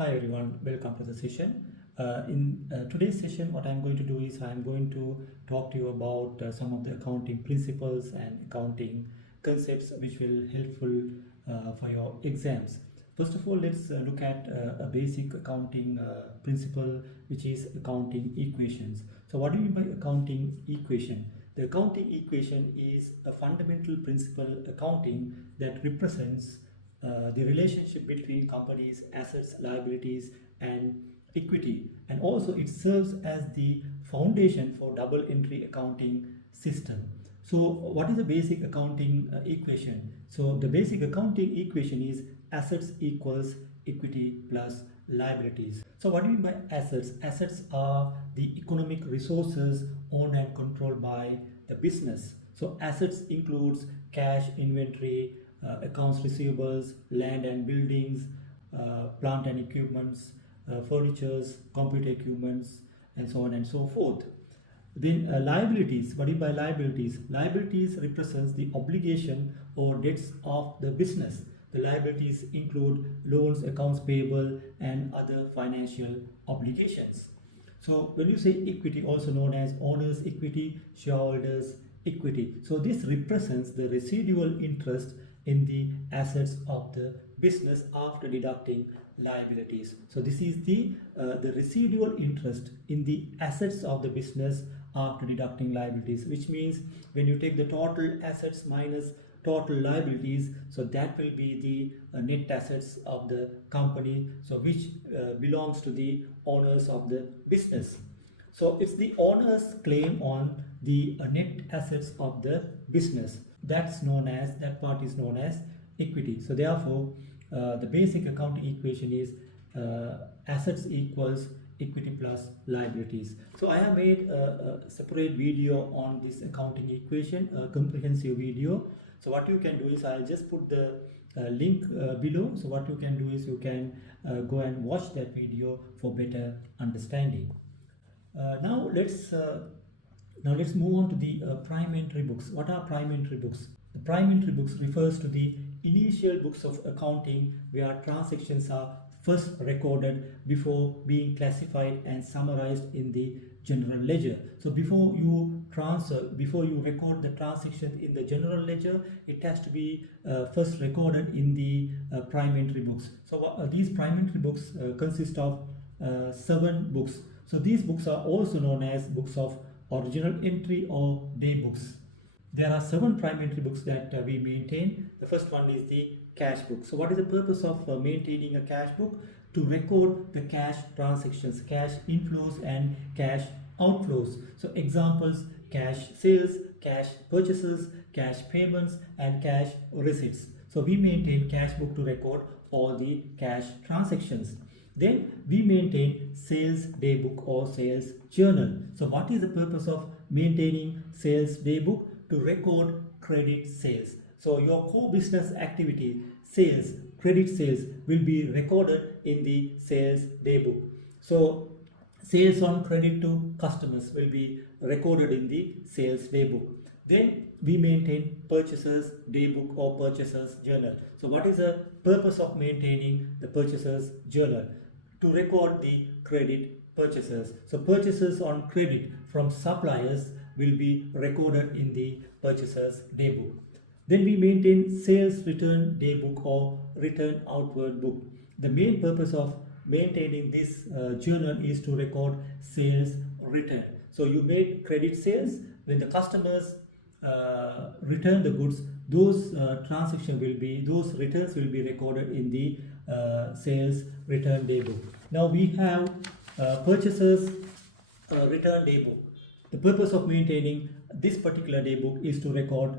Hi everyone, welcome to the session. In today's session, what I'm going to do is I'm going to talk to you about some of the accounting principles and accounting concepts which will helpful for your exams. First of all, let's look at a basic accounting principle, which is accounting equations. So what do you mean by accounting equation? The accounting equation is a fundamental principle accounting that represents the relationship between companies, assets, liabilities, and equity. And also it serves as the foundation for double entry accounting system. So what is the basic accounting equation? So the basic accounting equation is assets equals equity plus liabilities. So what do you mean by assets? Assets are the economic resources owned and controlled by the business. So assets includes cash, inventory, accounts receivables, land and buildings, plant and equipments, furnitures, computer equipments, and so on and so forth. Then liabilities. What do you mean by liabilities? Liabilities represents the obligation or debts of the business. The liabilities include loans, accounts payable, and other financial obligations. So when you say equity, also known as owner's equity, shareholders' equity. So this represents the residual interest in the assets of the business after deducting liabilities. So this is the residual interest in the assets of the business after deducting liabilities, which means when you take the total assets minus total liabilities, so that will be the net assets of the company, so which belongs to the owners of the business. So it's the owner's claim on the net assets of the business. That part is known as equity. So therefore, the basic accounting equation is assets equals equity plus liabilities. So I have made a separate video on this accounting equation, a comprehensive video. So what you can do is I'll just put the link below. So what you can do is you can go and watch that video for better understanding. Now let's move on to the prime entry books. What are prime entry books? The prime entry books refers to the initial books of accounting where transactions are first recorded before being classified and summarized in the general ledger. So before you record the transaction in the general ledger, it has to be first recorded in the prime entry books. So these prime entry books consist of 7 books. So these books are also known as books of original entry or day books. There are 7 prime entry books that we maintain. The first one is the cash book. So what is the purpose of maintaining a cash book? To record the cash transactions, cash inflows and cash outflows. So examples: cash sales, cash purchases, cash payments, and cash receipts. So we maintain cash book to record all the cash transactions. Then we maintain sales day book or sales journal. So what is the purpose of maintaining sales day book? To record credit sales. So your core business activity, sales, credit sales, will be recorded in the sales day book. So sales on credit to customers will be recorded in the sales day book. Then we maintain purchasers day book or purchasers journal. So what is the purpose of maintaining the purchasers journal? To record the credit purchases. So purchases on credit from suppliers will be recorded in the purchasers day book. Then we maintain sales return day book or return outward book. The main purpose of maintaining this journal is to record sales return. So you made credit sales. When the customers return the goods, those returns will be recorded in the sales return day book. Now we have purchasers return day book. The purpose of maintaining this particular day book is to record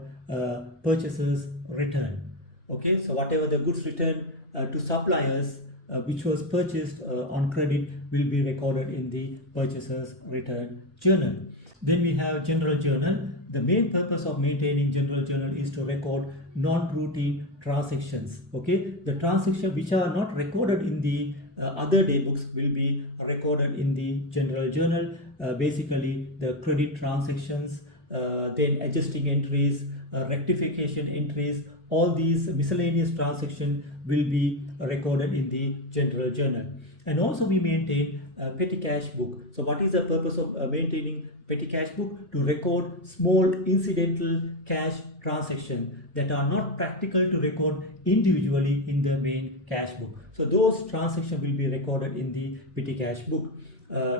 purchasers return. Okay, so whatever the goods returned to suppliers which was purchased on credit will be recorded in the purchasers return journal. Then we have general journal. The main purpose of maintaining general journal is to record non-routine transactions. Okay, the transactions which are not recorded in the other day books will be recorded in the general journal. Basically the credit transactions, then adjusting entries, rectification entries, all these miscellaneous transactions will be recorded in the general journal. And also we maintain a petty cash book. So what is the purpose of maintaining petty cash book? To record small incidental cash transactions that are not practical to record individually in the main cash book. So those transactions will be recorded in the petty cash book.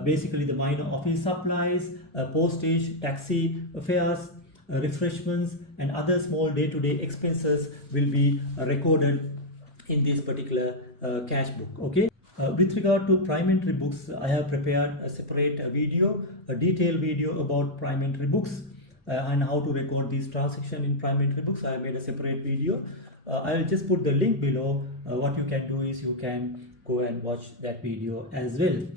Basically the minor office supplies, postage, taxi fares, refreshments and other small day-to-day expenses will be recorded in this particular cash book. Okay. With regard to prime entry books, I have prepared a separate video, a detailed video about prime entry books and how to record these transactions in prime entry books. I have made a separate video. I will just put the link below. What you can do is you can go and watch that video as well.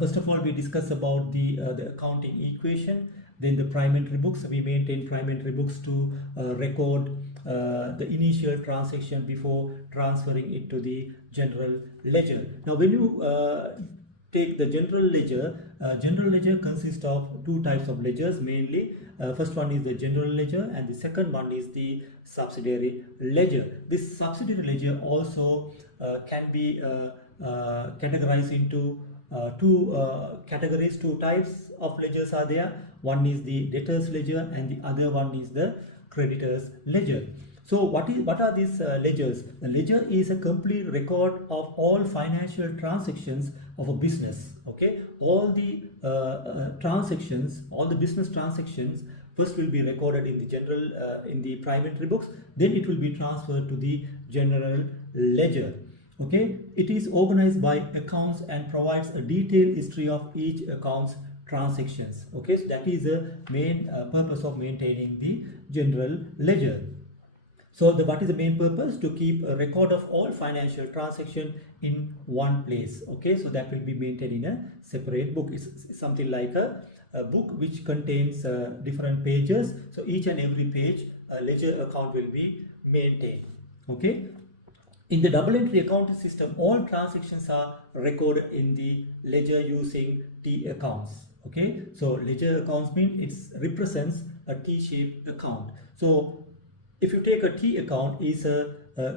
First of all, we discuss about the accounting equation. Then the prime entry books. We maintain prime entry books to record the initial transaction before transferring it to the general ledger. Now, when you take the general ledger consists of two types of ledgers mainly. First one is the general ledger and the second one is the subsidiary ledger. This subsidiary ledger also can be categorized into two categories. Two types of ledgers are there. One is the debtors ledger and the other one is the creditors ledger. So what are these ledgers? The ledger is a complete record of all financial transactions of a business. Okay, all the transactions, all the business transactions first will be recorded in the general in the prime entry books. Then it will be transferred to the general ledger. Okay, it is organized by accounts and provides a detailed history of each account's transactions. Okay, so that is the main purpose of maintaining the general ledger. So what is the main purpose? To keep a record of all financial transactions in one place. Okay, so that will be maintained in a separate book. It's something like a book which contains different pages. So each and every page a ledger account will be maintained. Okay. In the double entry accounting system, all transactions are recorded in the ledger using T accounts. Okay, so ledger accounts mean it represents a T-shaped account. So if you take a T account, is a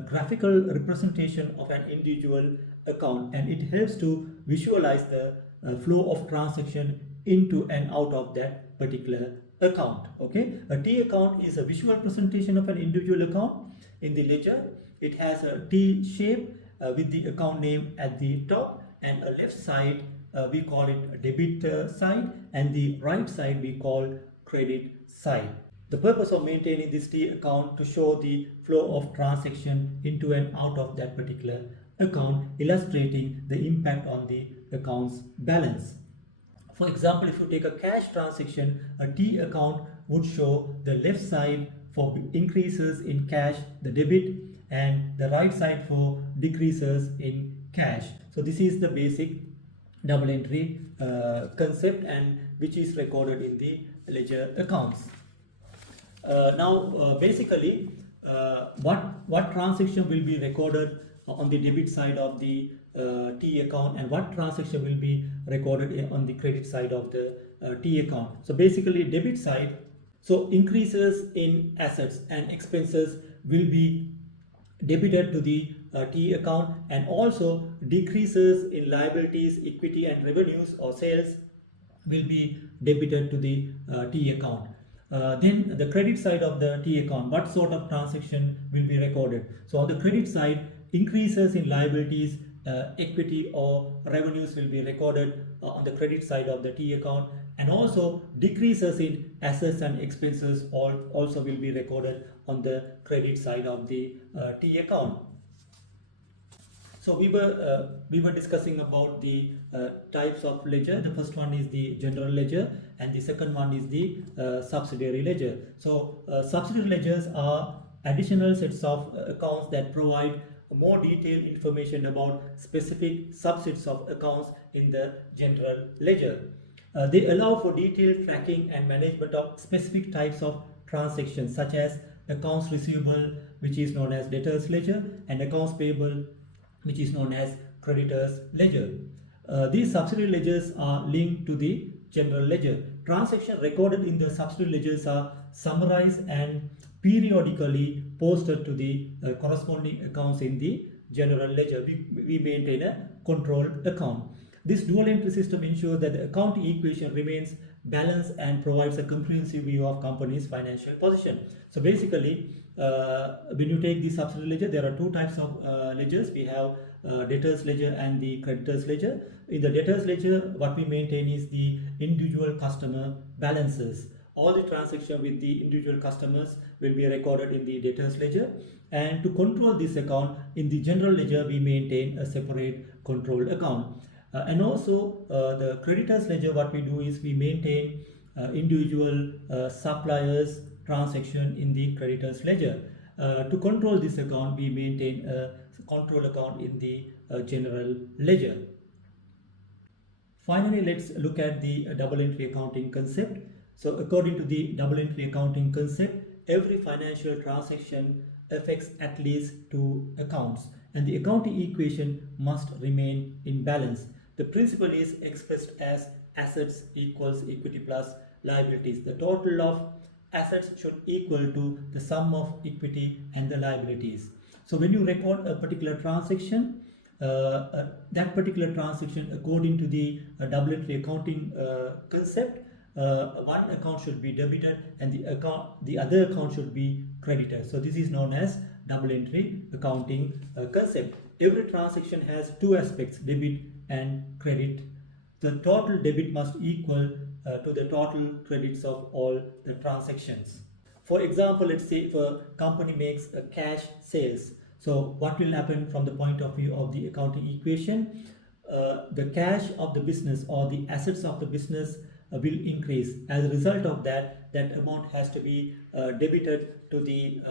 graphical representation of an individual account, and it helps to visualize the flow of transaction into and out of that particular account. Okay, a T account is a visual presentation of an individual account in the ledger. It has a T shape with the account name at the top, and a left side we call it debit side, and the right side we call credit side. The purpose of maintaining this T account to show the flow of transaction into and out of that particular account, illustrating the impact on the account's balance. For example, if you take a cash transaction, a T account would show the left side for increases in cash, the debit, and the right side for decreases in cash. So this is the basic double entry concept, and which is recorded in the ledger accounts. Basically, what transaction will be recorded on the debit side of the T account, and what transaction will be recorded on the credit side of the T account. So basically, debit side, so increases in assets and expenses will be debited to the T account, and also decreases in liabilities, equity and revenues or sales will be debited to the T account. Then the credit side of the T account, what sort of transaction will be recorded? So on the credit side, increases in liabilities, equity or revenues will be recorded on the credit side of the T account, and also decreases in assets and expenses also will be recorded on the credit side of the T account. So we were discussing about the types of ledger. The first one is the general ledger, and the second one is the subsidiary ledger. So subsidiary ledgers are additional sets of accounts that provide more detailed information about specific subsets of accounts in the general ledger. They allow for detailed tracking and management of specific types of transactions, such as accounts receivable, which is known as debtors ledger, and accounts payable, which is known as creditors ledger. These subsidiary ledgers are linked to the general ledger. Transactions recorded in the subsidiary ledgers are summarized and periodically posted to the corresponding accounts in the general ledger. We maintain a control account. This dual entry system ensures that the accounting equation remains balanced and provides a comprehensive view of company's financial position. So basically, when you take the subsidiary ledger, there are two types of ledgers. We have debtors ledger and the creditors ledger. In the debtors ledger, what we maintain is the individual customer balances. All the transactions with the individual customers will be recorded in the debtors ledger, and to control this account in the general ledger we maintain a separate control account. And also the creditors ledger, what we do is we maintain individual suppliers transaction in the creditors ledger. To control this account we maintain a control account in the general ledger. Finally, let's look at the double entry accounting concept. So according to the double entry accounting concept, every financial transaction affects at least two accounts, and the accounting equation must remain in balance. The principle is expressed as assets equals equity plus liabilities. The total of assets should equal to the sum of equity and the liabilities. So when you record a particular transaction, that particular transaction according to the double entry accounting concept, one account should be debited and the other account should be credited. So this is known as double entry accounting concept. Every transaction has two aspects, debit and credit. The total debit must equal to the total credits of all the transactions. For example, let's say if a company makes a cash sales, so what will happen from the point of view of the accounting equation? The cash of the business or the assets of the business will increase. As a result of that, that amount has to be debited to the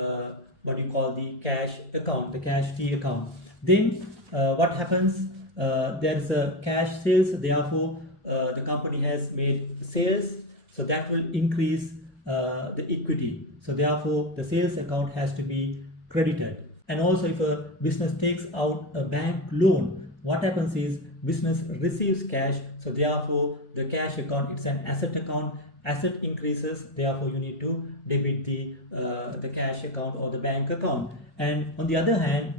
what you call the cash account, the cash T account. Then what happens? There is a cash sales, therefore the company has made sales, so that will increase the equity. So therefore the sales account has to be credited. And also if a business takes out a bank loan, what happens is business receives cash, so therefore the cash account, it's an asset account, asset increases, therefore you need to debit the cash account or the bank account. And on the other hand,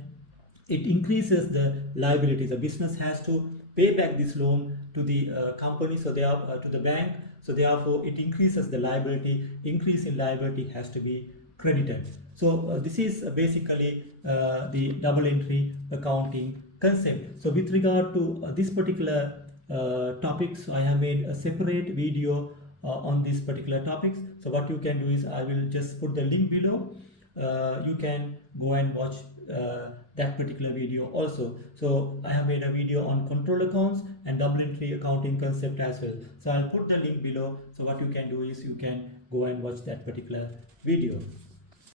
it increases the liabilities. The business has to pay back this loan to the company, so they are to the bank, so therefore it increases the liability. Increase in liability has to be credited. So this is basically the double entry accounting concept. So with regard to this particular topics, I have made a separate video on this particular topics. So what you can do is I will just put the link below. You can go and watch that particular video also. So I have made a video on control accounts and double entry accounting concept as well. So I'll put the link below. So what you can do is you can go and watch that particular video.